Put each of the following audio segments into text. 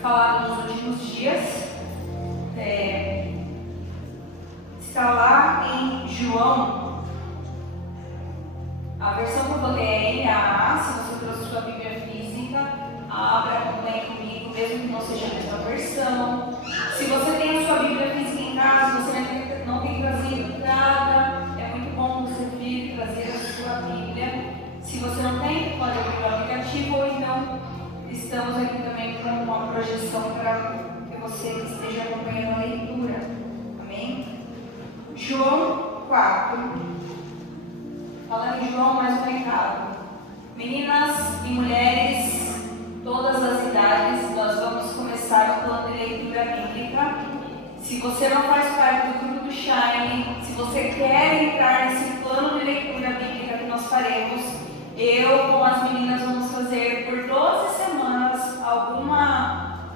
falado nos últimos dias. Está lá em João, a versão que eu vou ler é NAA. Se você trouxe sua Bíblia física, abra, acompanhe comigo, mesmo que não seja a mesma versão. Se você tem a sua Bíblia física em casa, você não tem trazido nada, é muito bom você vir trazer a sua Bíblia. Se você não tem, pode abrir o aplicativo, ou então estamos aqui também com uma projeção para que você esteja acompanhando a leitura. Amém? João 4. Falando em João, mais um recado. Meninas e mulheres, todas as idades, nós vamos começar o plano de leitura bíblica. Se você não faz parte do grupo do Shine, se você quer entrar nesse plano de leitura bíblica que nós faremos, eu com as meninas vamos fazer por 12 semanas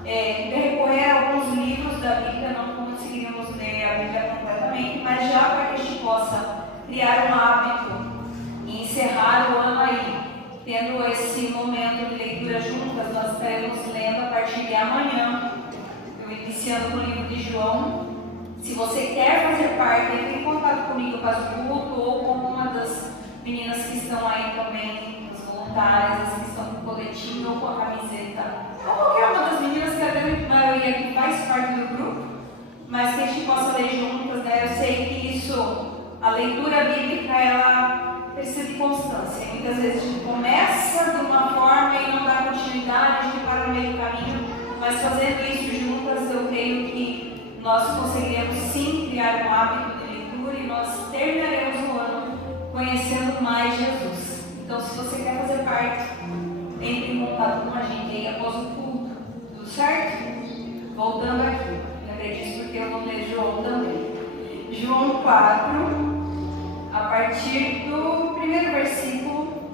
recorrer a alguns livros da Bíblia. Não conseguiríamos ler a Bíblia completamente, mas já para que a gente possa criar um hábito e encerrar o ano aí, tendo esse momento de leitura juntas, nós estaremos lendo a partir de amanhã, eu iniciando com o livro de João. Se você quer fazer parte, entre em contato comigo, com as Guto, ou com uma das meninas que estão aí também, as voluntárias, as que estão com o coletinho ou com a camiseta, ou qualquer uma das meninas que a grande maioria que faz parte do grupo, mas que a gente possa ler juntas, né? Eu sei que isso, a leitura bíblica, ela precisa de constância. Muitas vezes a gente começa de uma forma e não dá continuidade, a gente para no meio do caminho, mas fazendo isso juntas, eu creio que nós conseguiremos sim criar um hábito de leitura e nós terminaremos o ano conhecendo mais Jesus. Então, se você quer fazer parte, entre em contato com a gente aí após o culto. Tudo certo? Voltando aqui. Lembrei disso porque eu vou ler João também. João 4, a partir do primeiro versículo.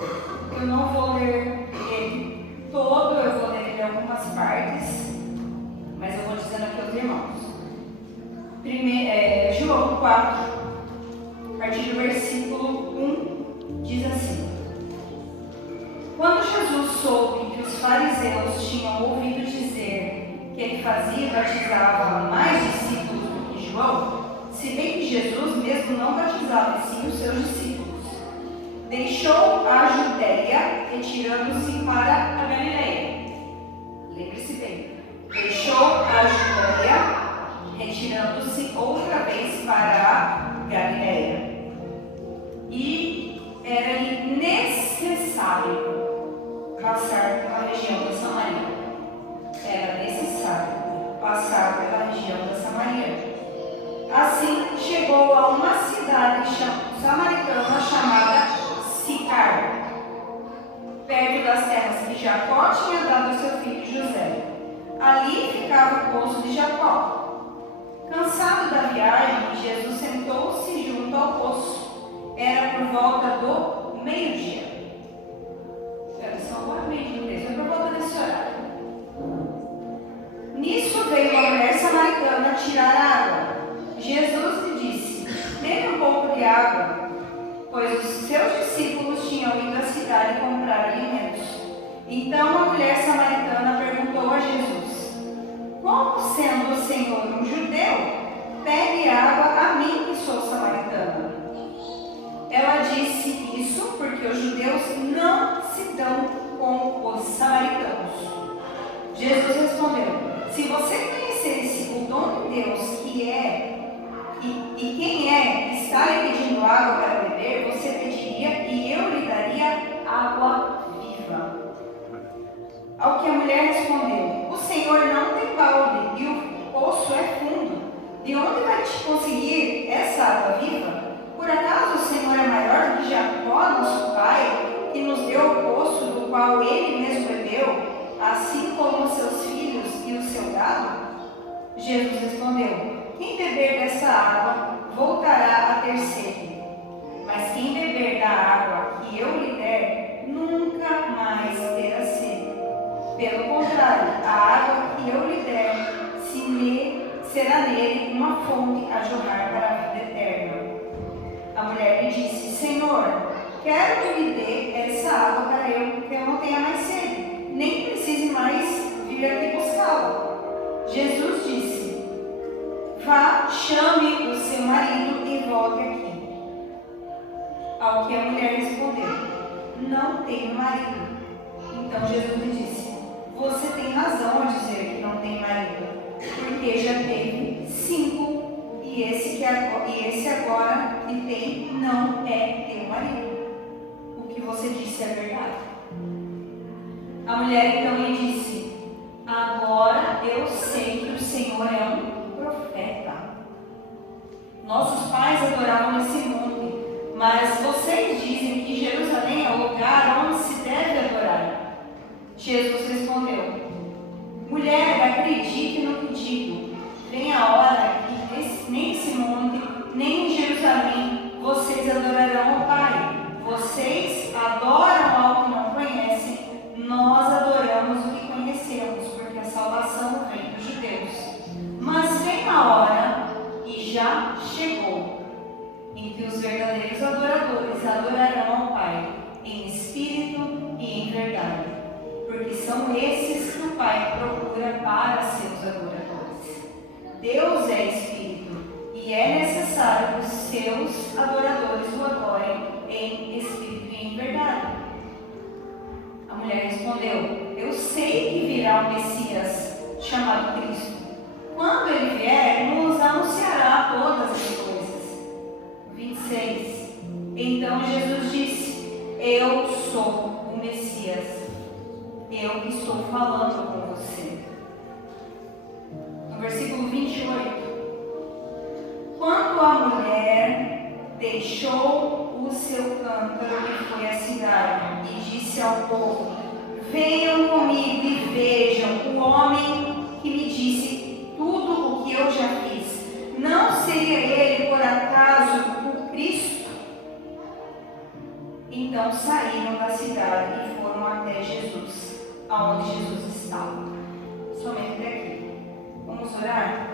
Eu não vou ler ele todo, eu vou ler ele algumas partes, mas eu vou dizendo aqui aos irmãos. João 4, a partir do versículo 1, diz assim: Quando Jesus soube que os fariseus tinham ouvido dizer que ele fazia e batizava mais discípulos do que João, se bem que Jesus mesmo não batizava, e sim os seus discípulos, deixou a Judéia, retirando-se para a Galileia. Lembre-se bem, deixou a Judéia, retirando-se outra vez para a Galileia. E era-lhe necessário passar pela região da Samaria. Era necessário passar pela região da Samaria. Assim, chegou a uma cidade samaritana chamada Sicar, perto das terras que Jacó tinha dado ao seu filho José. Ali ficava o poço de Jacó. Cansado da viagem, Jesus sentou-se junto ao poço. Era por volta do meio-dia. Agora meio-dia mesmo, é por volta desse horário. Nisso veio uma mulher samaritana tirar água. Jesus lhe disse: Dê-me um pouco de água, pois os seus discípulos tinham ido à cidade comprar alimentos. Então a mulher samaritana perguntou a Jesus: Como sendo o Senhor um judeu, pede água a mim que sou samaritana? Ela disse isso porque os judeus não se dão com os samaritanos. Jesus respondeu: Se você conhecesse o dom de Deus e quem é que está lhe pedindo água para beber, você pediria e eu lhe daria água viva. Ao que a mulher respondeu: O Senhor não tem balde e o poço é fundo. De onde vai te conseguir essa água viva? Por acaso o Senhor é maior do que Jacó, nosso pai, que nos deu o poço do qual ele mesmo bebeu, assim como os seus filhos e o seu gado? Jesus respondeu: Quem beber dessa água voltará a ter sede, mas quem beber da água que eu lhe der nunca mais terá sede. Pelo contrário, a água que eu lhe der será nele uma fonte a jorrar para a vida eterna. A mulher lhe disse: Senhor, quero que me dê essa água para que eu não tenha mais sede, nem precise mais vir aqui buscá-la. Jesus disse: vá, chame o seu marido e volte aqui. Ao que a mulher respondeu: não tenho marido. Então Jesus lhe disse: você tem razão a dizer que não tem marido, porque já teve 5, e esse agora que tem não é teu marido. O que você disse é verdade. A mulher então lhe disse: agora eu sei que o Senhor é um profeta. Nossos pais adoravam nesse monte, mas vocês dizem que Jerusalém é o lugar onde se deve adorar. Jesus respondeu: mulher, acredite no que digo. Vem a hora que nem nesse monte, nem em Jerusalém, vocês adorarão ao Pai. Vocês adoram algo que não conhecem, nós adoramos o que conhecemos, porque a salvação vem dos judeus. Mas vem a hora, e já chegou, em que os verdadeiros adoradores adorarão ao Pai, em espírito e em verdade, porque são esses que o Pai procura para seus adoradores. Deus é espírito, e é necessário que os seus adoradores o adorem em espírito e em verdade. A mulher respondeu: eu sei que virá o Messias, chamado Cristo. Quando ele vier, nos anunciará todas as coisas. 26. Então Jesus disse: eu sou o Messias, eu que estou falando com você. No versículo 28. Quando a mulher deixou o seu cântaro e foi à cidade, e disse ao povo: venham comigo e vejam o homem que me disse tudo o que eu já fiz. Não seria ele, por acaso, o Cristo? Então saíram da cidade e foram até Jesus, aonde Jesus estava. Somente até aqui. Vamos orar?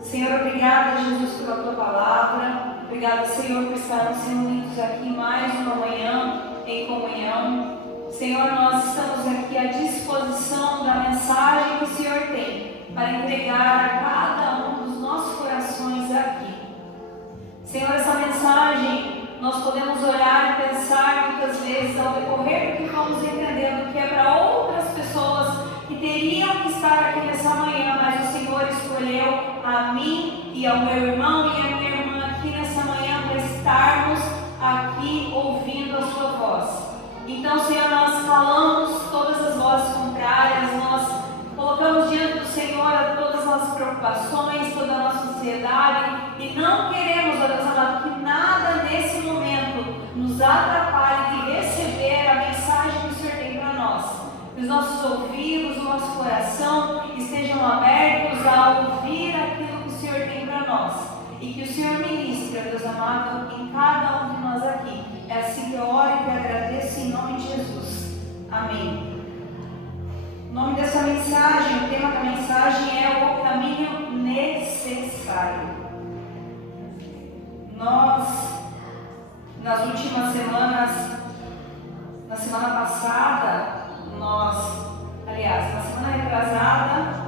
Senhor, obrigada, Jesus, pela tua palavra. Obrigada, Senhor, por estarmos reunidos aqui mais uma manhã em comunhão. Senhor, nós estamos aqui à disposição da mensagem que o Senhor tem para entregar a cada um dos nossos corações aqui. Senhor, essa mensagem nós podemos olhar e pensar muitas vezes ao decorrer do que vamos entendendo que é para outras pessoas que teriam que estar aqui nessa manhã, mas o Senhor escolheu a mim e ao meu irmão e a minha irmã aqui nessa manhã para estarmos aqui ouvindo a sua voz. Então, Senhor, nós calamos todas as vozes contrárias, nós colocamos diante do Senhor todas as nossas preocupações, toda a nossa ansiedade, e não queremos, ó Deus amado, que nada nesse momento nos atrapalhe de receber a mensagem que o Senhor tem para nós. Que os nossos ouvidos, o nosso coração estejam abertos a ouvir aquilo que o Senhor tem para nós. E que o Senhor ministre, ó Deus amado, em cada um de nós aqui. É assim que eu oro e te agradeço em nome de Jesus. Amém. O nome dessa mensagem, o tema da mensagem é o caminho necessário. Nós, nas últimas semanas, na semana passada, na semana retrasada,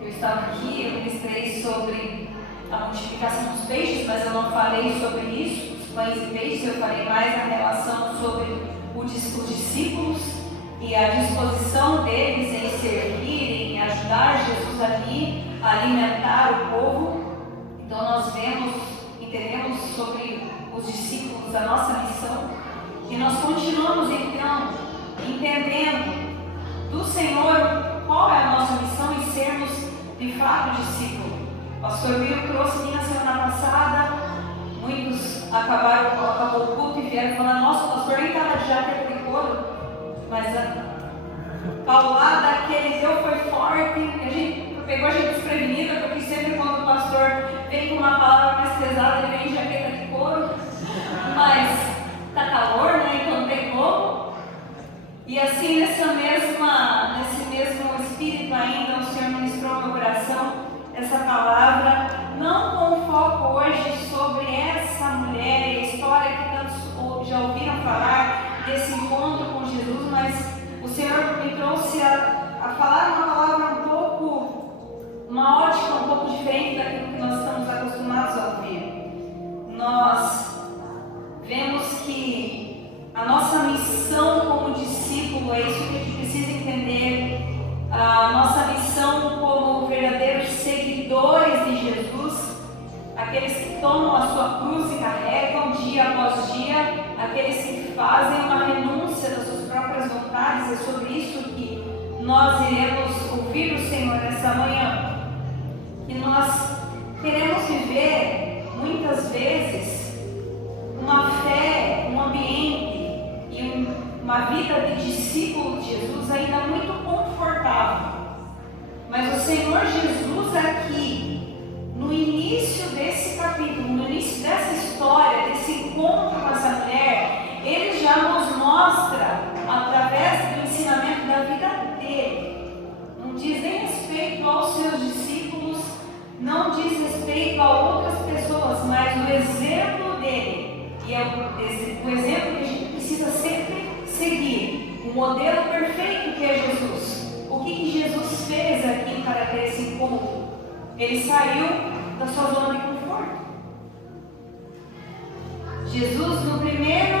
eu estava aqui, eu ministrei sobre a multiplicação dos peixes, mas eu não falei sobre isso, os pães e peixes, eu falei mais na relação sobre os discípulos e a disposição deles em servir, em ajudar Jesus ali a alimentar o povo. Então nós entendemos sobre os discípulos, a nossa missão, e nós continuamos então entendendo do Senhor qual é a nossa missão e sermos de fato discípulos. O pastor Will trouxe aqui na semana passada, muitos acabou o culto e vieram falar: nossa, o pastor nem estava de jaqueta de couro, mas a paulada que ele deu foi forte, pegou a gente desprevenida, porque sempre quando o pastor vem com uma palavra mais pesada, ele vem de jaqueta de couro, mas tá calor, né, então não tem como. E assim, nesse mesmo espírito ainda, o Senhor ministrou ao meu coração essa palavra, não com foco hoje sobre essa mulher e a história que tantos já ouviram falar desse encontro com Jesus, mas o Senhor me trouxe a falar uma palavra um pouco a nossa missão como verdadeiros seguidores de Jesus, aqueles que tomam a sua cruz e carregam dia após dia, aqueles que fazem uma renúncia das suas próprias vontades. É sobre isso que nós iremos ouvir o Senhor nessa manhã. Que nós queremos viver, muitas vezes, uma fé, um ambiente e uma vida de discípulo de Jesus ainda muito confortável. Mas o Senhor Jesus aqui, no início desse capítulo, no início dessa história, desse encontro com essa mulher, Ele já nos mostra, através do ensinamento da vida dele, não diz nem respeito aos seus discípulos, não diz respeito a outras pessoas, mas o exemplo dele, e é o exemplo que a gente precisa sempre seguir, o modelo perfeito que é Jesus. O que Jesus fez aqui para ter esse encontro? Ele saiu da sua zona de conforto. Jesus, no primeiro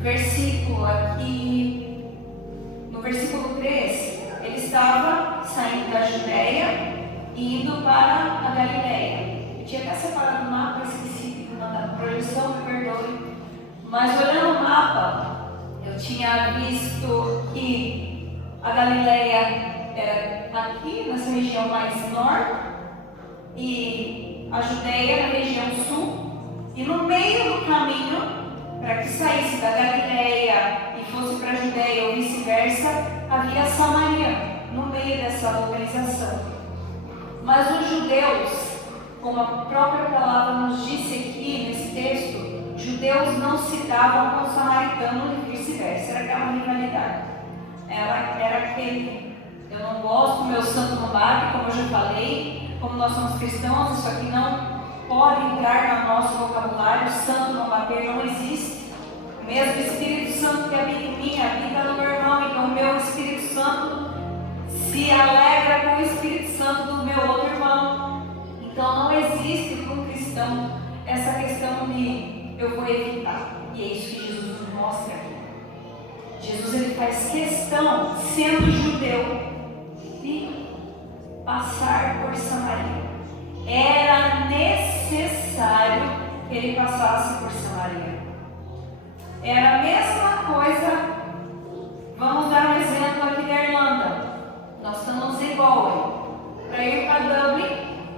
versículo aqui, no versículo 3, ele estava saindo da Judéia e indo para a Galileia. Eu tinha até separado o mapa, esqueci de mandar a projeção, me perdoe. Mas olhando o mapa, eu tinha visto que a Galileia era aqui, nessa região mais norte, e a Judéia na região sul. E no meio do caminho, para que saísse da Galileia e fosse para a Judéia ou vice-versa, havia Samaria, no meio dessa localização. Mas os judeus, como a própria palavra nos disse aqui nesse texto, judeus não se davam com os samaritanos e vice-versa, era aquela rivalidade. Era aquele, eu não gosto, meu santo não bate, como eu já falei, como nós somos cristãos, isso aqui não pode entrar no nosso vocabulário, santo não bater não existe. O mesmo Espírito Santo que habita em mim, habita no meu irmão, então o meu Espírito Santo se alegra com o Espírito Santo do meu outro irmão. Então não existe para um cristão essa questão de eu vou evitar. E é isso que Jesus nos mostra aqui. Jesus ele faz questão, sendo judeu, de passar por Samaria. Era necessário que ele passasse por Samaria. Era a mesma coisa. Vamos dar um exemplo aqui da Irlanda. Nós estamos em Galway. Para ir para Dublin,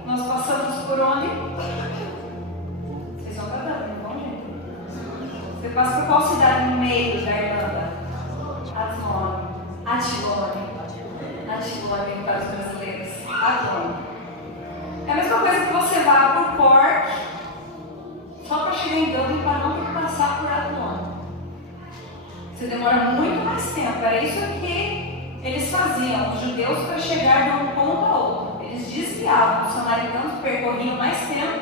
nós passamos por onde? Vocês vão para Dublin, não vão, gente? Você passa por qual cidade no meio da Irlanda? Athlone para os brasileiros. Athlone. É a mesma coisa que você vá por Cork, só para chegar em Dublin, para não ter que passar por Athlone. Você demora muito mais tempo. Era isso que eles faziam, os judeus, para chegar de um ponto a outro. Eles desviavam, os samaritanos percorriam mais tempo,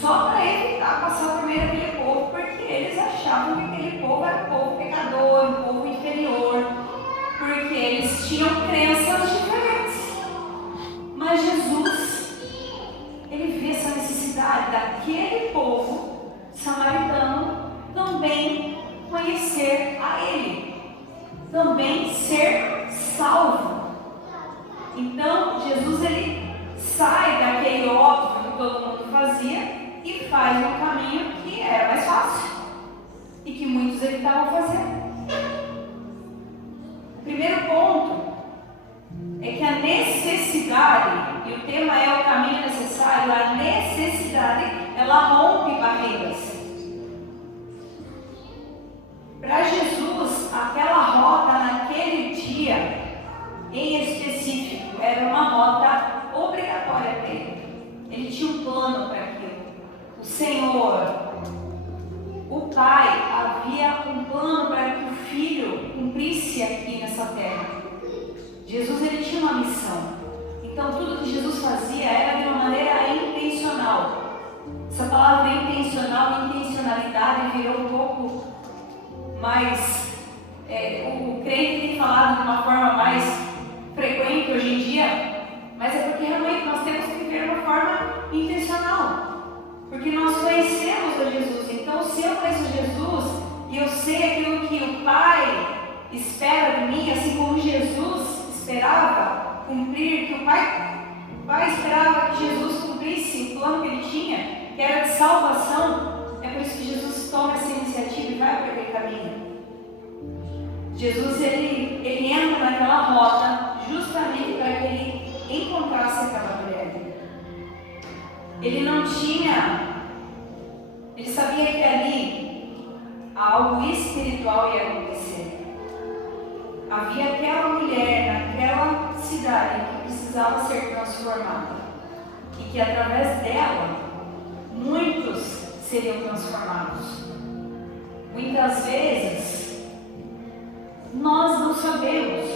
só para evitar passar por meio daquele povo, porque eles achavam que aquele povo era um povo pecador, um povo inferior, porque eles tinham crenças diferentes. Mas Jesus, ele vê essa necessidade daquele povo samaritano também conhecer a ele, também ser salvo. Então Jesus ele sai daquele óbvio que todo mundo fazia e faz um caminho que era mais fácil e que muitos evitavam fazer. O primeiro ponto é que a necessidade, e o tema é o caminho necessário, a necessidade, ela rompe barreiras. Para Jesus, aquela rota naquele dia, em específico, era uma rota obrigatória para ele. Ele tinha um plano para aquilo. O Senhor, o Pai, havia um plano para que o Filho cumprisse aqui nessa terra. Jesus ele tinha uma missão. Então tudo que Jesus fazia era de uma maneira intencional. Essa palavra intencional, intencionalidade virou um pouco mais, o crente tem falado de uma forma mais frequente hoje em dia, mas é porque realmente nós temos que viver de uma forma intencional, porque nós conhecemos a Jesus. Então se eu conheço Jesus e eu sei aquilo que o Pai espera de mim, assim como Jesus esperava cumprir, que o Pai esperava que Jesus cumprisse o plano que ele tinha, que era de salvação. É por isso que Jesus toma essa iniciativa e vai para aquele caminho. Jesus ele entra naquela rota justamente para que ele encontrasse aquela mulher. Ele não tinha, ele sabia que ali algo espiritual ia acontecer. Havia aquela mulher naquela cidade que precisava ser transformada e que através dela muitos seriam transformados. Muitas vezes nós não sabemos.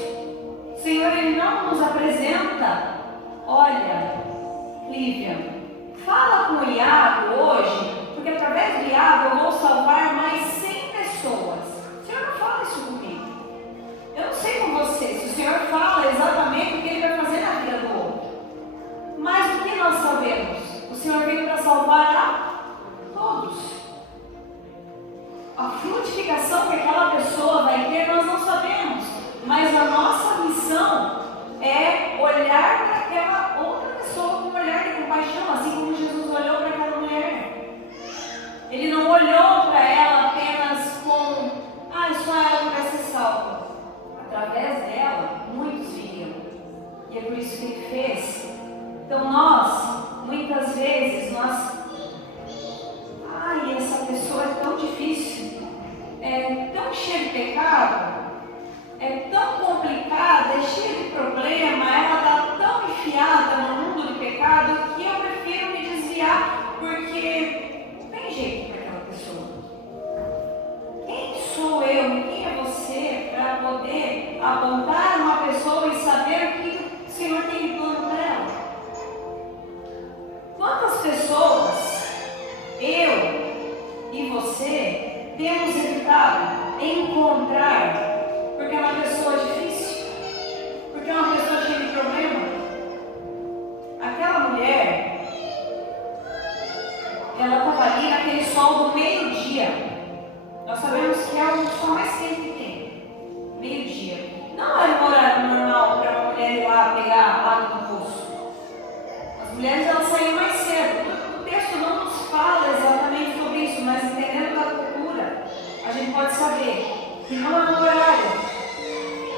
O Senhor ele não nos apresenta, olha, Lívia, fala com o Iago hoje, porque através do Iago eu vou salvar mais 100 pessoas. O Senhor não fala isso comigo. Eu não sei com você, se o Senhor fala exatamente o que Ele vai fazer na vida do outro. Mas o que nós sabemos? O Senhor veio para salvar a todos. A frutificação que aquela pessoa vai ter, nós não sabemos. Mas a nossa missão é olhar para aquela outra pessoa com um olhar de compaixão, assim como Jesus olhou para aquela mulher. Ele não olhou para ela apenas com, só ela vai ser salva. Através dela, muitos viriam. E é por isso que ele fez. Então nós, muitas vezes, essa pessoa é tão difícil, é tão cheia de pecado, é tão complicada, é cheia de problema, ela está tão enfiada no mundo de pecado que eu prefiro me desviar, porque não tem jeito para aquela pessoa. Quem sou eu e quem é você para poder apontar uma pessoa e saber o que o Senhor tem em plano para ela? Quantas pessoas eu e você temos evitado encontrar porque é uma pessoa difícil, porque é uma pessoa cheia de problema? Aquela mulher, ela estava ali naquele sol do meio-dia. Nós sabemos que é o sol mais quente que tem, meio-dia. Não era um horário normal para uma mulher ir lá pegar água no poço. As mulheres elas saíam mais cedo. O texto não nos fala exatamente sobre isso, mas entendendo da cultura, a gente pode saber que não é um horário.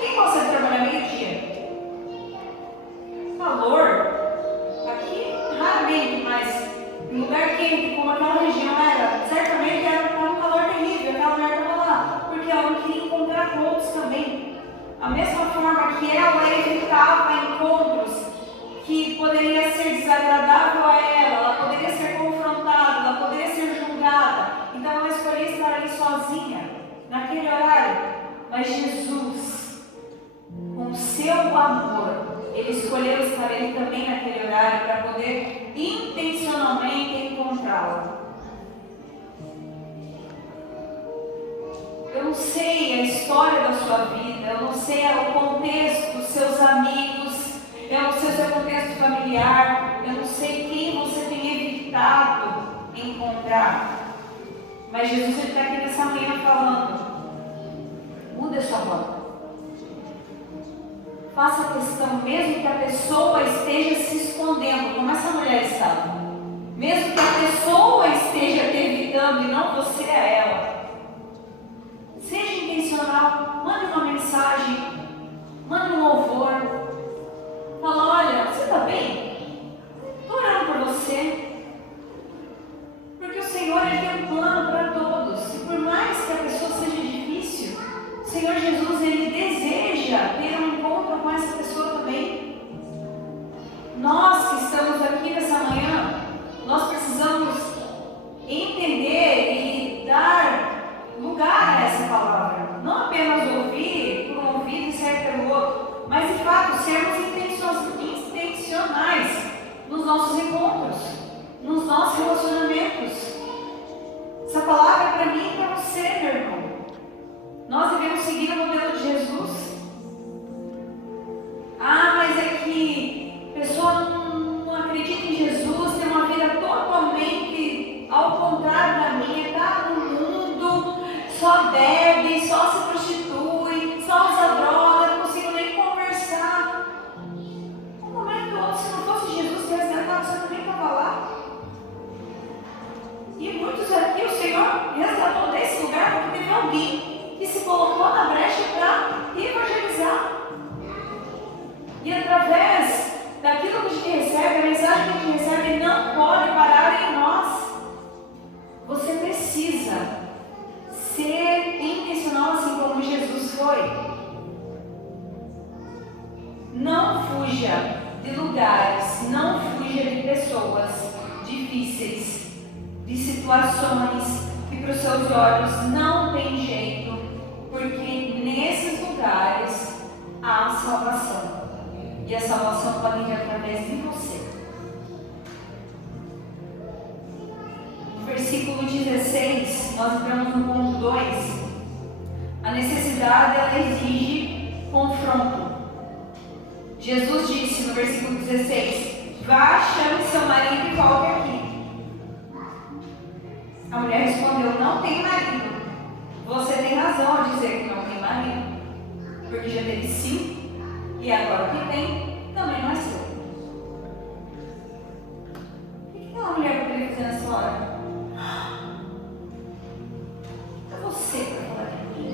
Quem gosta de trabalhar meio-dia? Calor? Aqui raramente, mas em lugar quente, como aquela região era, certamente era um calor terrível. Aquela mulher estava lá, porque ela não queria encontrar com outros também. A mesma forma que ela evitava encontros que poderia ser desagradável a ela poderia ser confrontada, ela poderia ser julgada. Então ela escolhia estar ali sozinha, naquele horário. Mas Jesus, com o seu amor, Ele escolheu estar ali também naquele horário para poder intencionalmente encontrá-la. Eu não sei a história da sua vida, eu não sei o contexto dos seus amigos, eu não sei o seu contexto familiar, eu não sei quem você tem evitado encontrar. Mas Jesus está aqui nessa manhã falando: mude a sua rota. Faça questão, mesmo que a pessoa esteja se escondendo, como essa mulher estava. Mesmo que a pessoa esteja te evitando e não você a ela. Seja intencional, mande uma mensagem, mande um louvor. Fala: olha, você está bem? Estou orando por você. Porque o Senhor Ele tem um plano para todos. E por mais que a pessoa seja difícil, o Senhor Jesus Ele deseja ter um encontro com essa pessoa também. Nós que estamos aqui nessa manhã, nós precisamos entender e dar lugar a essa palavra. Não apenas ouvir por um ouvido e sair pelo outro, mas de fato sermos intencionais nos nossos encontros, nos nossos relacionamentos. Essa palavra é para mim e para você, meu irmão. Nós devemos seguir o modelo de Jesus. Mas é que a pessoa não acredita em Jesus, tem uma vida totalmente ao contrário da minha, está no mundo, só bebe, só se prostitui, só usa droga, não consigo nem conversar. através daquilo que a gente recebe, a mensagem que a gente recebe não pode parar em nós. Você precisa ser intencional assim como Jesus foi. Não fuja de lugares, não fuja de pessoas difíceis, de situações que para os seus olhos não tem jeito, porque nesses lugares há salvação. E a salvação pode vir através de você. No versículo 16, nós entramos no ponto 2. A necessidade, ela exige confronto. Jesus disse no versículo 16: vá, chame seu marido e volte aqui. A mulher respondeu: não tenho marido. Você tem razão ao dizer que não tem marido, porque já teve 5 e agora o que tem também não é seu. O que aquela mulher poderia fazer nessa hora? É você para falar de mim.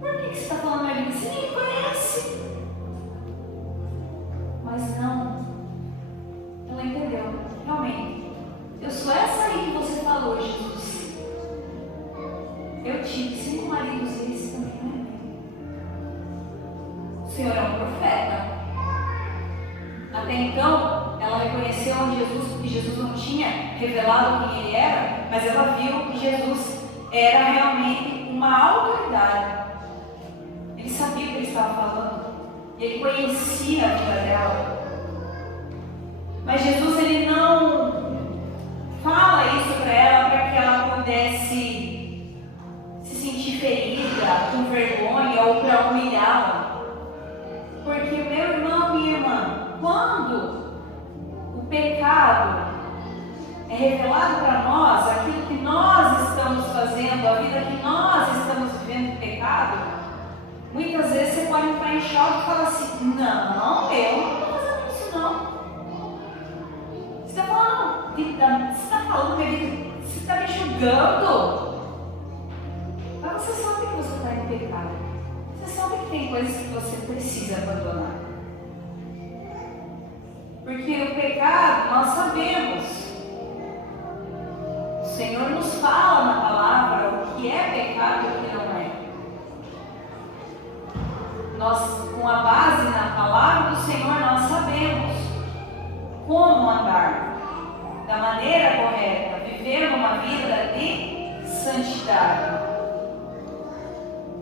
Por que você está falando na minha vida? Você nem me conhece. Mas não, ela entendeu. Realmente, eu sou essa aí que você falou, Jesus. Eu tive 5 maridos e esse também não é meu. O Senhor é um profeta. Até então, ela reconheceu que Jesus não tinha revelado quem ele era, mas ela viu que Jesus era realmente uma autoridade. Ele sabia o que ele estava falando. Ele conhecia a vida dela. Mas Jesus, ele não fala isso para ela para que ela pudesse se sentir ferida, com vergonha ou para humilhá-la. Porque, meu irmão, minha irmã, quando o pecado é revelado para nós, aquilo que nós estamos fazendo, a vida que nós estamos vivendo em pecado, muitas vezes você pode entrar em choque e falar assim: não, eu não estou fazendo isso não. Você está falando você está me julgando. Mas você sabe que você está em pecado. Você sabe que tem coisas que você precisa abandonar. Porque o pecado, nós sabemos. O Senhor nos fala na palavra o que é pecado e o que não é. Nós, com a base na palavra do Senhor, nós sabemos como andar da maneira correta, viver uma vida de santidade.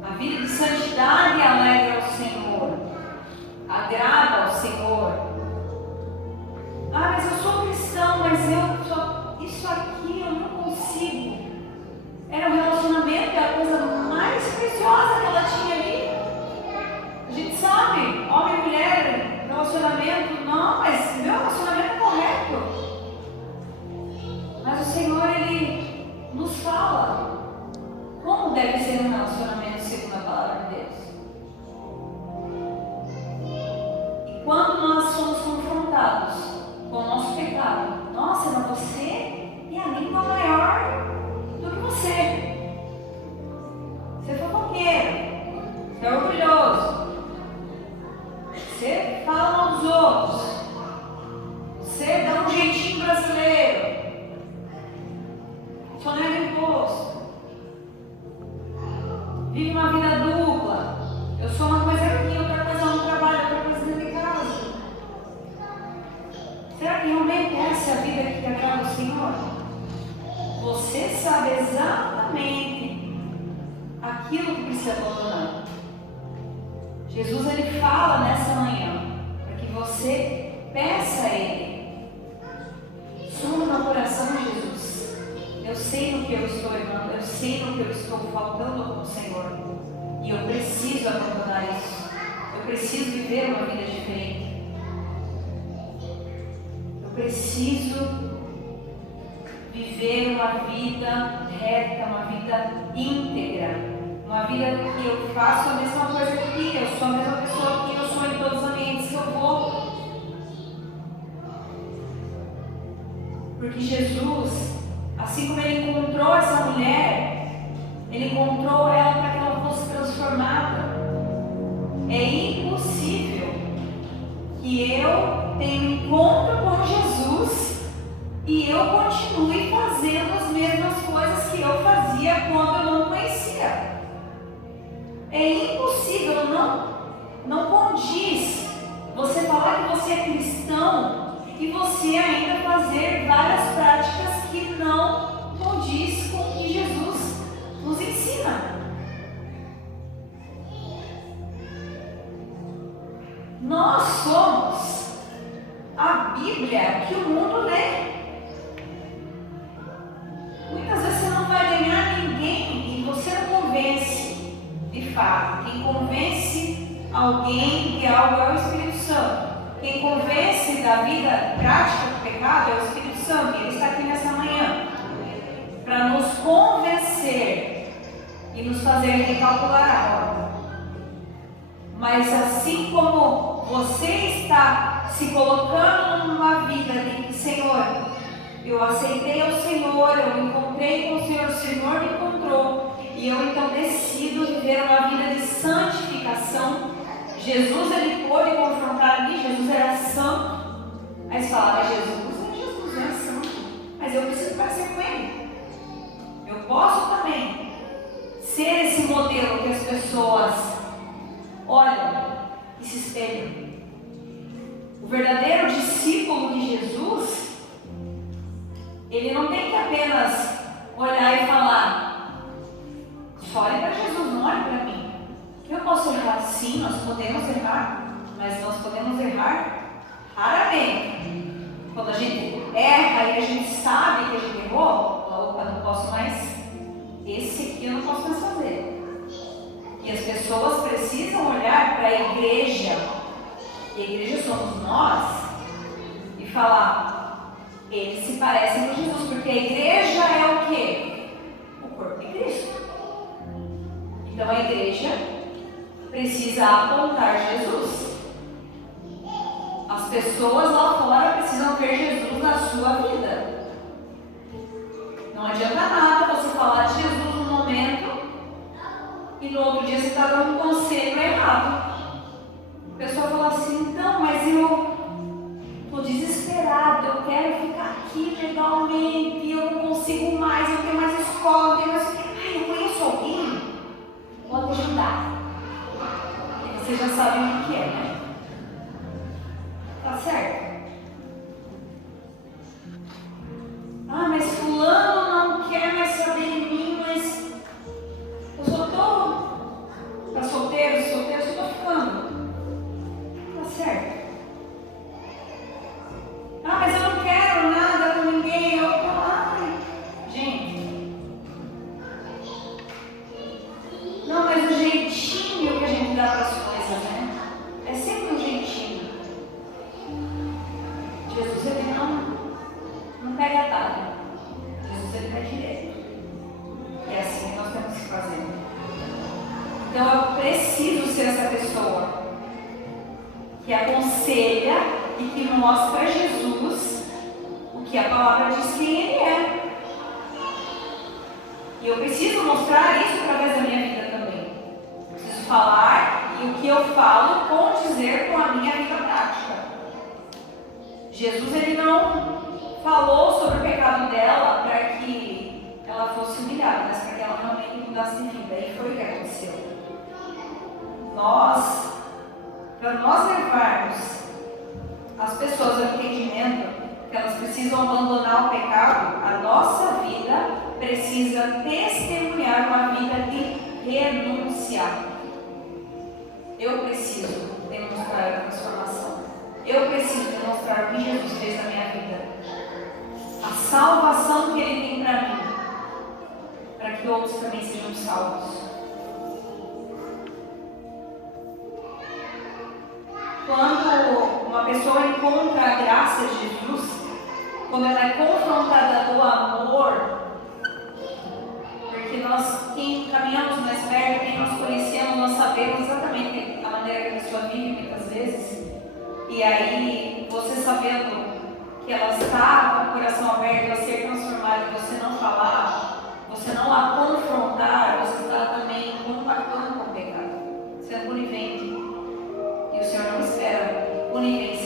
A vida de santidade alegra ao Senhor, agrada ao Senhor. Ah, mas eu sou cristão, mas isso aqui eu não consigo. Era um relacionamento, era a coisa mais preciosa que ela tinha ali. A gente sabe, homem e mulher, relacionamento, não, mas meu relacionamento é correto. Mas o Senhor, Ele nos fala como deve ser um relacionamento segundo a palavra de Deus. E quando nós somos confrontados com o nosso pecado, nossa, mas você tem a língua maior do que você. Você é fofoqueiro, você é orgulhoso. Você fala mal dos outros. Você dá um jeitinho brasileiro. Sonega imposto. Vive uma vida dupla. Eu sou uma coisa aqui, outra coisa no trabalho, outra coisa dentro de casa. Será que realmente essa é a vida que agrada ao Senhor? Você sabe exatamente aquilo que precisa abandonar. Jesus, ele fala nessa manhã para que você peça a Ele: sonda meu coração, Jesus. Eu sei no que eu estou errando, eu sei no que eu estou faltando com o Senhor, e eu preciso abandonar isso. Eu preciso viver uma vida diferente. Eu preciso viver uma vida reta, uma vida íntegra. Uma vida que eu faço a mesma coisa aqui, eu sou a mesma pessoa aqui, eu sou em todos os ambientes que eu vou. Porque Jesus, assim como Ele encontrou essa mulher, Ele encontrou ela para que ela fosse transformada. É impossível que eu tenha um encontro com Jesus e eu continue fazendo as mesmas coisas que eu fazia quando eu não conhecia. É impossível, não condiz você falar que você é cristão e você ainda fazer várias práticas que não condiz com o que Jesus nos ensina. Nós somos a Bíblia que o mundo lê. Muitas vezes você não vai ganhar ninguém e você não convence de fato. Quem convence alguém de algo é o Espírito Santo. Quem convence da vida prática do pecado é o Espírito Santo. E ele está aqui nessa manhã para nos convencer e nos fazer recalcular a rota. Mas assim como você está se colocando numa vida de Senhor, eu aceitei ao Senhor, eu encontrei com o Senhor me encontrou, e eu então decido viver uma vida de santificação. Jesus, ele pôde confrontar ali, Jesus era santo. Aí você fala, mas Jesus não é santo, mas eu preciso parecer com ele. Eu posso também ser esse modelo que as pessoas olham e se espelham. O verdadeiro discípulo de Jesus, ele não tem que apenas olhar e falar, só olhe para Jesus, não olhe para mim. Eu posso errar? Sim, nós podemos errar, mas nós podemos errar raramente. Quando a gente erra e a gente sabe que a gente errou, opa, não posso mais, esse aqui eu não posso mais fazer. E as pessoas precisam olhar para a igreja, e a igreja somos nós, e falar, eles se parecem com Jesus, porque a igreja é o quê? O corpo de Cristo. Então a igreja precisa apontar Jesus. As pessoas lá fora precisam ver Jesus na sua vida. Não adianta nada você falar de Jesus no momento e no outro dia você está dando um conselho errado. A pessoa fala assim, então, mas eu estou desesperado, eu quero ficar aqui legalmente, eu não consigo mais, eu tenho mais escola, eu tenho mais... Ai, eu conheço alguém, pode ajudar. E vocês já sabem o que é, né? Tá certo? Ah, mas fulano não quer mais saber de mim, mas eu só estou... Tá solteiro, eu só estou ficando. Tá certo? Ah, mas eu não quero nada com ninguém. Gente. Não, mas o jeitinho que a gente dá para as coisas, né? É sempre um jeitinho. Jesus, ele não pega atalho. Jesus, ele vai direto. É assim que nós temos que fazer. Então eu preciso ser essa pessoa que aconselha e que mostra a Jesus o que a palavra diz quem ele é. E eu preciso mostrar isso através da minha vida também. Eu preciso falar e o que eu falo condizer com a minha vida prática. Jesus, ele não falou sobre o pecado dela para que ela fosse humilhada, mas para que ela realmente mudasse de vida. E foi o que aconteceu. Para nós levarmos as pessoas ao entendimento que elas precisam abandonar o pecado, a nossa vida precisa testemunhar uma vida de renúncia. Eu preciso demonstrar a transformação. Eu preciso demonstrar o que Jesus fez na minha vida. A salvação que Ele tem para mim, para que outros também sejam salvos. Quando uma pessoa encontra a graça de Jesus, quando ela é confrontada do amor, porque nós, quem caminhamos mais perto, quem nós conhecemos, nós sabemos exatamente a maneira que a pessoa vive muitas vezes. E aí, você sabendo que ela está com o coração aberto a ser transformada, e você não falar, você não a confrontar, você está também compactando com o pecado, sendo conivente. E o Senhor não espera conivência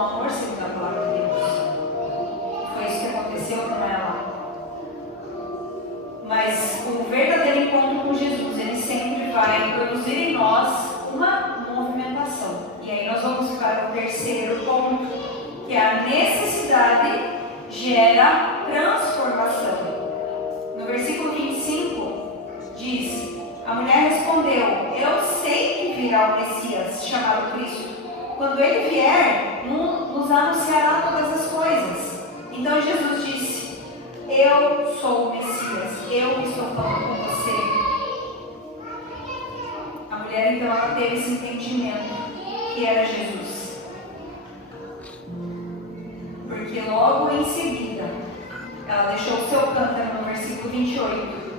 com amor segundo a palavra de Deus. Foi isso que aconteceu com ela. Mas o verdadeiro encontro com Jesus, ele sempre vai produzir em nós uma movimentação. E aí nós vamos para o terceiro ponto, que é a necessidade gera transformação. No versículo 25 diz: a mulher respondeu: eu sei que virá o Messias, chamado Cristo. Quando ele vier, nos anunciará todas as coisas. Então Jesus disse: eu sou o Messias, eu que estou falando com você. A mulher então ela teve esse entendimento que era Jesus. Porque logo em seguida, ela deixou o seu cântaro no versículo 28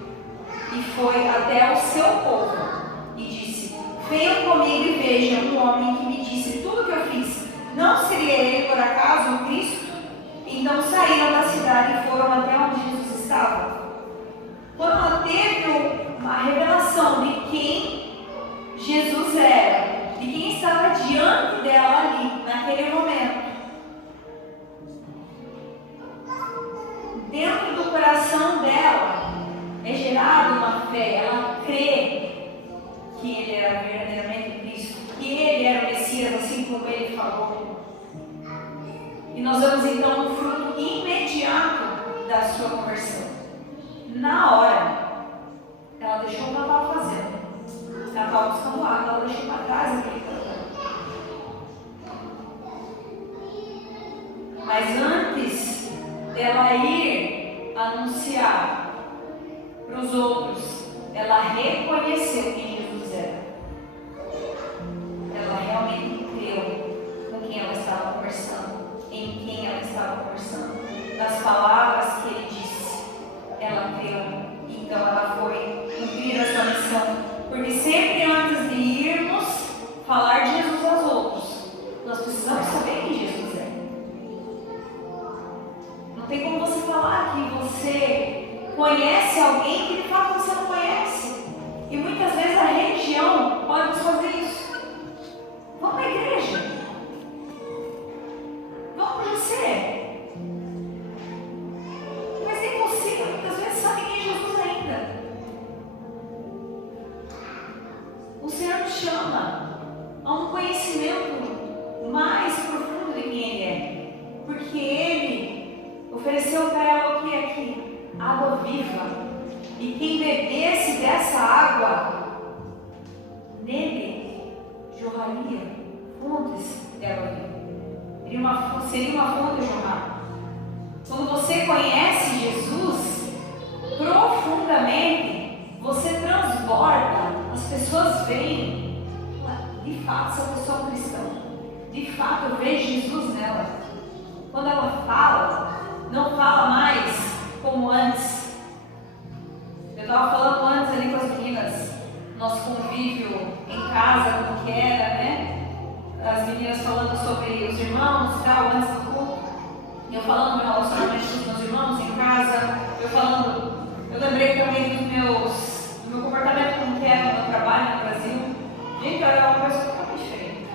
e foi até o seu povo e disse: venham comigo e vejam um homem que me disse tudo o que eu fiz. Não seria ele por acaso o Cristo? Então saíram da cidade e foram até onde Jesus estava. Quando ela teve uma revelação de quem Jesus era, de quem estava diante dela ali, naquele momento, dentro do coração dela é gerada uma fé. Ela crê que ele era verdadeiramente Cristo, que ele era o Messias, assim como ele falou. E nós vemos então um fruto imediato da sua conversão. Na hora, ela deixou o que ela estava fazendo. Ela estava buscando água, ela deixou para trás aquele cântaro. Mas antes dela ir anunciar para os outros, ela reconheceu quem Jesus era. Ela realmente creu com quem ela estava conversando, em quem ela estava conversando, nas palavras que ele disse. Ela creu, então ela foi cumprir a sua missão. Porque sempre antes de irmos falar de Jesus aos outros, nós precisamos saber quem Jesus é. Não tem como você falar que você conhece alguém que de fato você não conhece. E muitas vezes a religião pode nos fazer isso. Vamos para a igreja. Vamos para você. Mas é impossível, muitas vezes sabe quem é Jesus ainda. O Senhor nos chama a um conhecimento mais profundo de quem Ele é. Porque Ele ofereceu para ela o que é aqui? Água viva. E quem bebesse dessa água, nele jorraria fontes de água viva. Seria uma fonte jorrada. Quando você conhece Jesus profundamente, você transborda, as pessoas veem, de fato, essa pessoa é um cristão. De fato, eu vejo Jesus nela. Quando ela fala, não fala mais como antes. Eu estava falando antes ali com as meninas, nosso convívio em casa, como que era, né? As meninas falando sobre os irmãos e tal, antes do culto. Eu falando do meu relacionamento com os meus irmãos em casa. Eu lembrei também do meu comportamento como que era no meu trabalho no Brasil. Gente, era uma coisa totalmente diferente.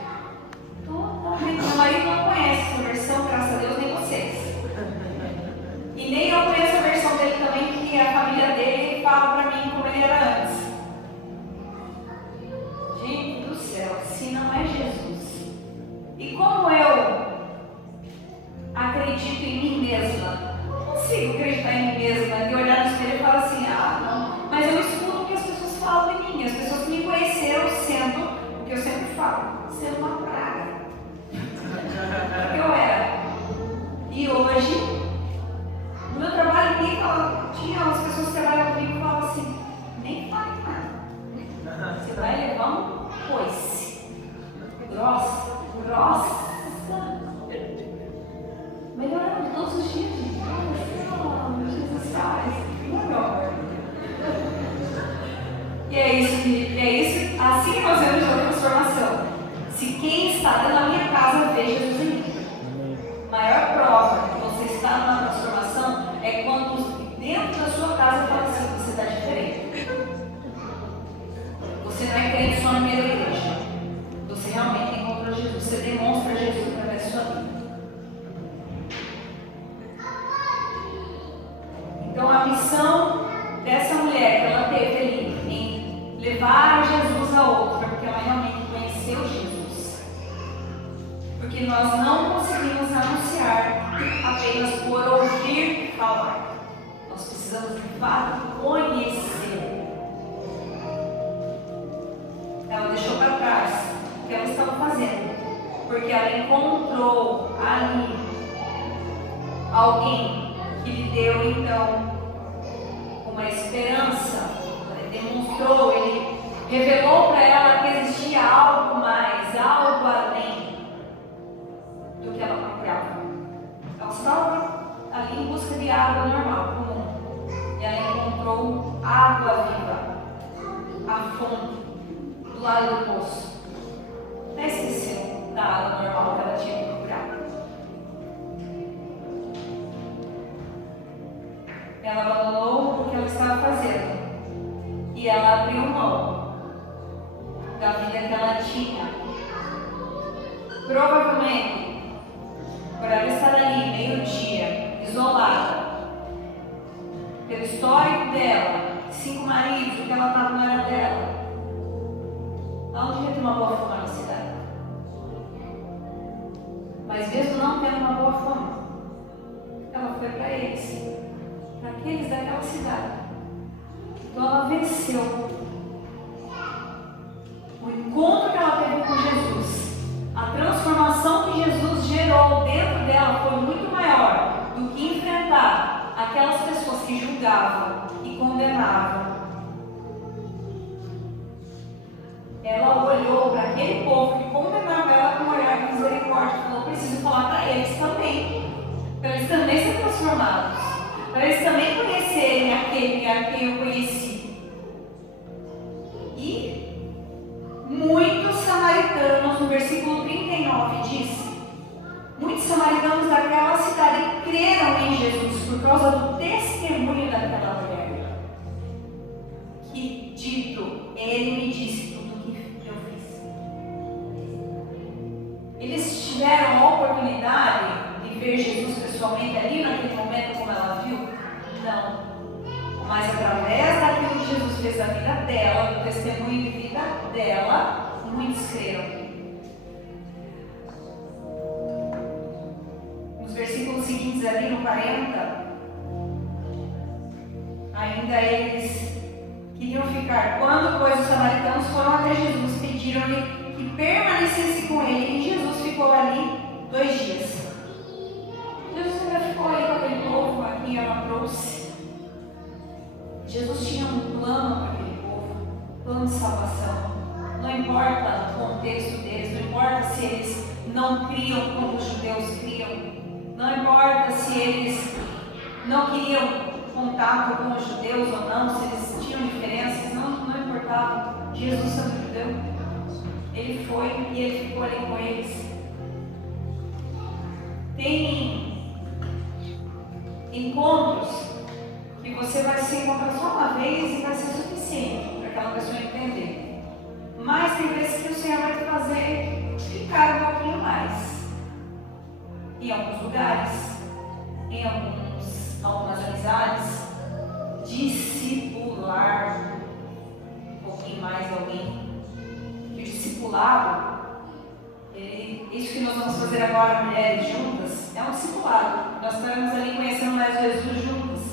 Totalmente. Meu marido não conhece essa versão, graças a Deus, nem vocês. E nem eu conheço a versão dele também, que a família dele fala pra mim como ele era antes. Gente do céu, se não é Jesus. E como eu acredito em mim mesma, não consigo acreditar em mim mesma, de olhar no espelho e falar assim, não, mas eu escuto o que as pessoas falam de mim. As pessoas me conheceram sendo o que eu sempre falo, sendo uma praga. Eu era. E hoje, no meu trabalho, tinha umas pessoas que trabalham comigo e falavam assim, nem fale nada. Você vai levar um coice. Grossa. Melhorando todos os dias. Jesus faz. Melhor. E é isso, assim que nós vemos a transformação. Se quem transformação dessa mulher que ela teve ali em levar Jesus a outro, foi porque ela realmente conheceu Jesus. Porque nós não conseguimos anunciar apenas por ouvir falar. Nós precisamos de fato conhecer. Ela deixou para trás o que ela estava fazendo, porque ela encontrou ali alguém que lhe deu então uma esperança. Ele demonstrou, ele revelou para ela que existia algo mais, algo além do que ela procurava. Ela estava ali em busca de água normal, comum, e ela encontrou água viva, a fonte do lado do poço. Não esqueceu da água normal que ela tinha que procurar. Ela abandonou o que ela estava fazendo e ela abriu mão da vida que ela tinha. Provavelmente, por ela estar ali, meio-dia, isolada, pelo histórico dela, 5 maridos, o que ela estava não era dela, ela não devia ter uma boa fama na cidade. Mas mesmo não tendo uma boa fama, ela foi para eles, para aqueles daquela cidade. Então ela venceu. O encontro que ela teve com Jesus, a transformação que Jesus gerou dentro dela foi muito maior do que enfrentar aquelas pessoas que julgavam e condenavam. Ela olhou para aquele povo que condenava ela com um olhar de misericórdia e falou: preciso falar para eles também, para eles também serem transformados, para eles também conhecerem aquele a quem eu conheci. E muitos samaritanos, no versículo 39 diz, muitos samaritanos daquela cidade creram em Jesus por causa do testemunho daquela mulher, que dito, ele me disse tudo o que eu fiz. Eles tiveram a oportunidade de ver Jesus pessoalmente ali naquele momento como ela viu? Não. Mas através daquilo que Jesus fez na vida dela, do testemunho de vida dela, muitos creram. Nos versículos seguintes ali no 40, ainda eles queriam ficar. Quando, pois, os samaritanos foram até Jesus, pediram-lhe que permanecesse com ele, e Jesus ficou ali 2 dias. Jesus ainda ficou ali com aquele povo a quem ela trouxe. Jesus tinha um plano para aquele povo, plano de salvação. Não importa o contexto deles, não importa se eles não criam como os judeus criam, não importa se eles não queriam contato com os judeus ou não, se eles tinham diferenças, não importava. Jesus, sendo judeu, ele foi e ele ficou ali com eles. Tem encontros que você vai se encontrar só uma vez e vai ser suficiente para aquela pessoa entender. Mas tem vezes que o Senhor vai te fazer ficar um pouquinho mais. Em alguns lugares, em algumas amizades, discipular um pouquinho mais alguém. E o discipulado, isso que nós vamos fazer agora, mulheres juntas, é um discipulado. Nós estaremos ali conhecendo mais Jesus juntas.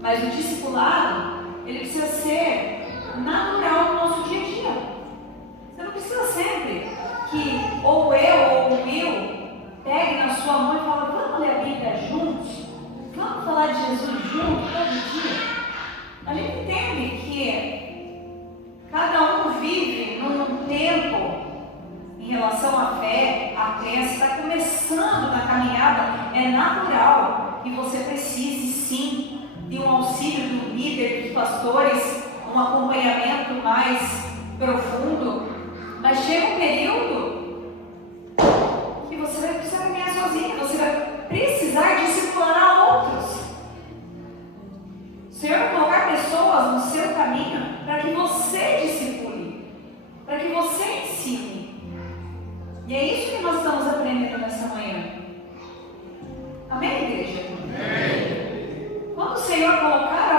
Mas o discipulado, ele precisa ser natural no nosso dia a dia. Você não precisa sempre que ou eu ou o Will pegue na sua mão e fale: vamos ler a Bíblia juntos? Vamos falar de Jesus juntos todo dia? A gente entende que cada um vive num tempo em relação à fé, à crença, está começando na caminhada, é natural que você precise sim de um auxílio do líder, dos pastores, um acompanhamento mais profundo, mas chega um período que você vai precisar caminhar sozinho, você vai precisar discipular outros. O Senhor vai colocar pessoas no seu caminho para que você discipule, para que você ensine. E é isso que nós estamos aprendendo nessa manhã. Amém, igreja? Amém. Quando o Senhor colocar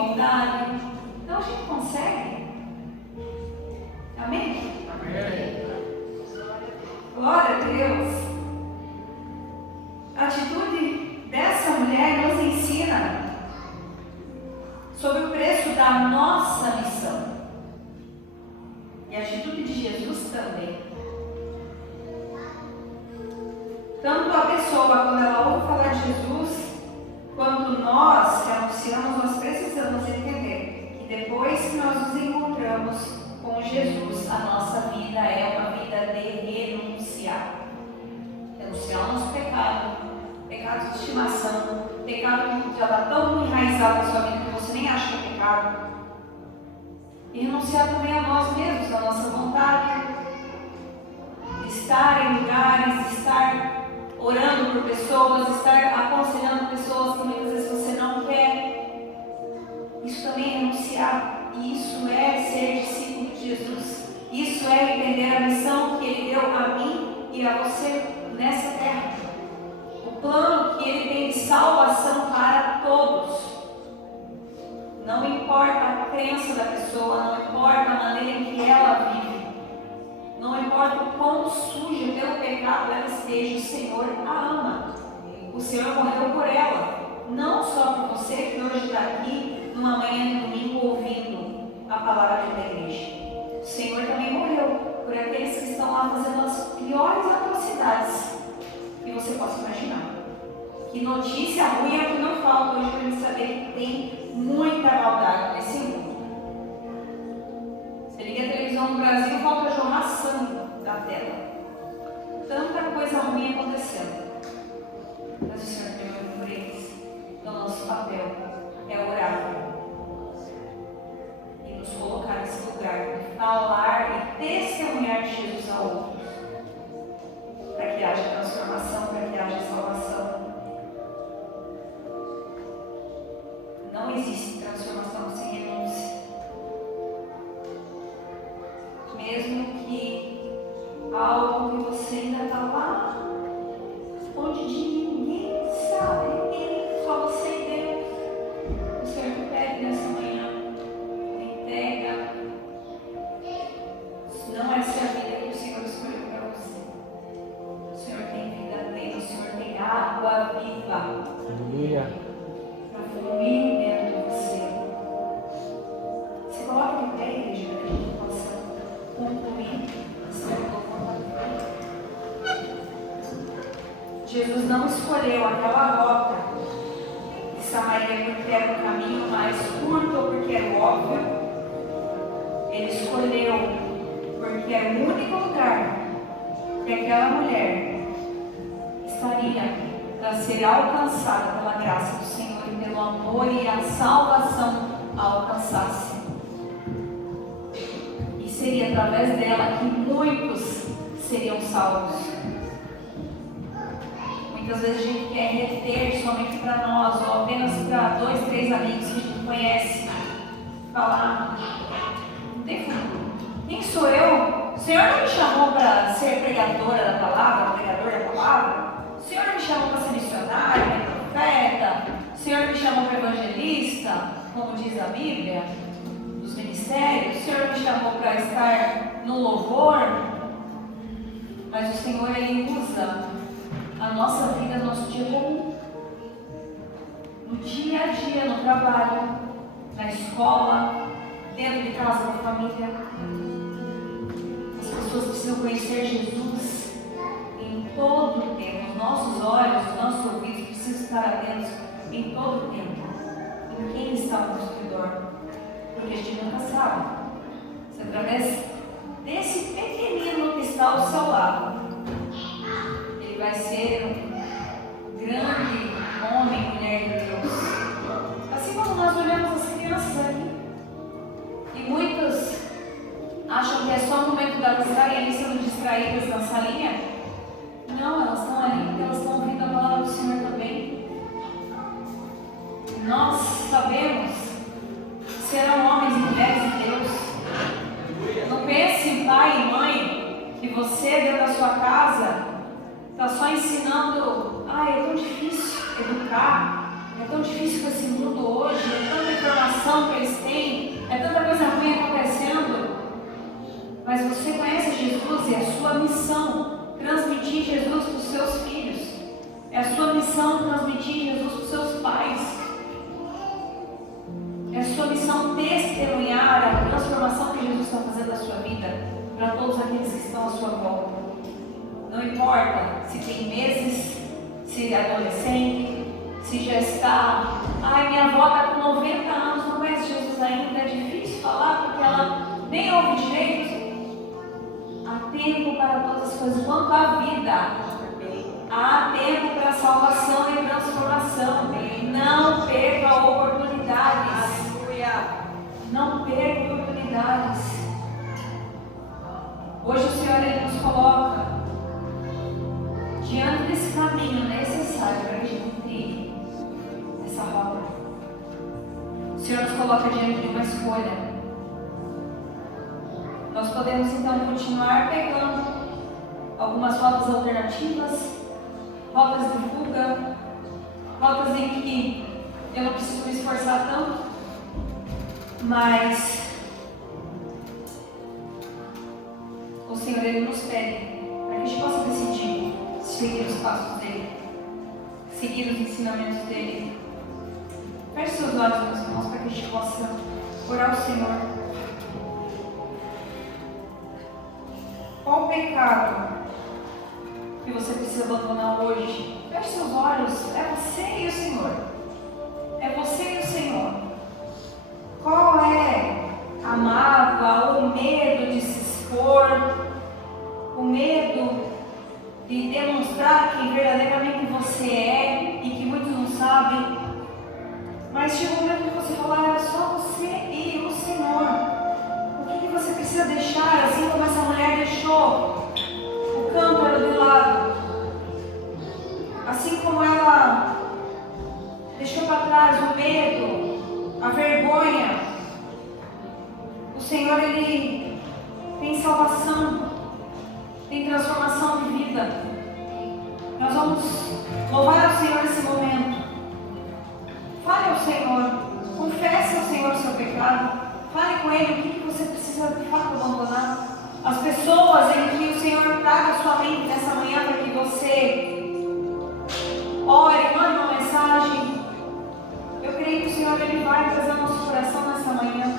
bondade. Então a gente consegue. Amém? Amém. Glória a Deus. A atitude dessa mulher nos ensina sobre o preço da nossa missão. E a atitude de Jesus também. Tanto a pessoa, quando ela ouve falar de Jesus, quanto nós que anunciamos, nós precisamos entender que depois que nós nos encontramos com Jesus, a nossa vida é uma vida de renunciar. Renunciar ao nosso pecado, pecado de estimação, pecado que já está tão enraizado na sua vida que você nem acha que é pecado. E renunciar também a nós mesmos, a nossa vontade, de estar em lugares, de estar orando por pessoas, de estar aconselhando pessoas que muitas vezes você não quer. Isso também é renunciar. E isso é ser discípulo de Jesus. Isso é entender a missão que Ele deu a mim e a você nessa terra. O plano que Ele tem de salvação para todos. Não importa a crença da pessoa, não importa a maneira em que ela vive, não importa o quão suja pelo pecado ela esteja, o Senhor a ama. O Senhor morreu por ela, não só por você que hoje está aqui numa manhã de domingo ouvindo a palavra da igreja. O Senhor também morreu por aqueles que estão lá fazendo as piores atrocidades que você possa imaginar. Que notícia ruim é o que não falta hoje para a gente saber que tem muita maldade nesse mundo. Você liga a televisão no Brasil, falta jorrar sangue da tela. Tanta coisa ruim acontecendo. Mas o Senhor tem olho por eles. Então nosso papel é orar e nos colocar nesse lugar de falar e testemunhar de Jesus a outros, para que haja transformação, para que haja salvação. Não existe transformação sem renúncia. Mesmo que algo que você ainda está lá, onde de ninguém sabe, só você e Deus. O Senhor te pede nessa manhã, entrega. Não essa é a vida que o Senhor escolheu para você. O Senhor tem vida plena, o Senhor tem água viva. Aleluia. Fluir dentro de você. Se coloque de pé, igreja, para que a gente possa concluir esse louvor. Jesus não escolheu aquela rota de Samaria porque era o caminho mais curto ou porque era o óbvio. Ele escolheu porque era o único lugar que aquela mulher estaria para ser alcançada pela graça do Senhor e pelo amor e a salvação alcançasse. E seria através dela que muitos seriam salvos. Muitas vezes a gente quer reter somente para nós ou apenas para 2, 3 amigos que a gente conhece. Falar, não tem futuro. Quem sou eu? O Senhor não me chamou para ser pregadora da palavra, pregador da palavra? O Senhor me chamou para ser missionário, profeta? O Senhor me chamou para evangelista, como diz a Bíblia, dos ministérios? O Senhor me chamou para estar no louvor? Mas o Senhor, Ele usa a nossa vida, nosso dia comum. No dia a dia, no trabalho, na escola, dentro de casa, na família. As pessoas precisam conhecer Jesus em todo o tempo. Os nossos olhos, os nossos ouvidos precisam estar atentos em todo o tempo. Em quem está ao nosso redor. Porque a gente nunca sabe. Se através desse pequenino que está ao seu lado, ele vai ser um grande homem, mulher de Deus. Assim como nós olhamos as crianças aqui. E muitos acham que é só o momento delas estarem ali sendo distraídas na salinha. Não, elas estão ali porque elas estão ouvindo a palavra do Senhor também. Nós sabemos que serão homens e mulheres de Deus. Não pense, pai e mãe, que você dentro da sua casa está só ensinando. É tão difícil educar, é tão difícil com esse mundo hoje, é tanta informação. informação que eles têm, é tanta coisa ruim acontecendo. Mas você conhece Jesus e é a sua missão transmitir Jesus para os seus filhos. É a sua missão transmitir Jesus para os seus pais. É a sua missão testemunhar a transformação que Jesus está fazendo na sua vida para todos aqueles que estão à sua volta. Não importa se tem meses, se é adolescente, se já está... Ai, minha avó está com 90 anos, não conhece Jesus ainda. É difícil falar porque ela nem ouve direito. Há tempo para todas as coisas. Quanto à vida, há tempo para salvação e transformação. Não perca oportunidades. Não perca oportunidades. Hoje o Senhor Ele nos coloca diante desse caminho necessário para a gente trilhar essa rota. O Senhor nos coloca diante de uma escolha. Nós podemos então continuar pegando algumas rotas alternativas, rotas de fuga, rotas em que eu não preciso me esforçar tanto, mas o Senhor Ele nos pede para que a gente possa decidir seguir os passos dele, seguir os ensinamentos dele. Feche seus olhos, meus irmãos, para que a gente possa orar ao Senhor. Qual o pecado que você precisa abandonar hoje? Feche seus olhos. É você e o Senhor. É você e o Senhor. Qual é a mágoa, o medo de se expor, o medo de demonstrar quem verdadeiramente você é e que muitos não sabem? Mas chega um momento que você fala, é só você e o Senhor. O que você precisa deixar, assim como essa mulher deixou o cântaro de lado, assim como ela deixou para trás o medo, a vergonha? O Senhor Ele tem salvação, tem transformação de vida. Nós vamos louvar ao Senhor nesse momento. Fale ao Senhor, confesse ao Senhor o seu pecado. Fale com Ele o que você precisa de fato abandonar. As pessoas em que o Senhor traga a sua mente nessa manhã para que você ore, mande uma mensagem. Eu creio que o Senhor Ele vai trazer ao nosso coração nessa manhã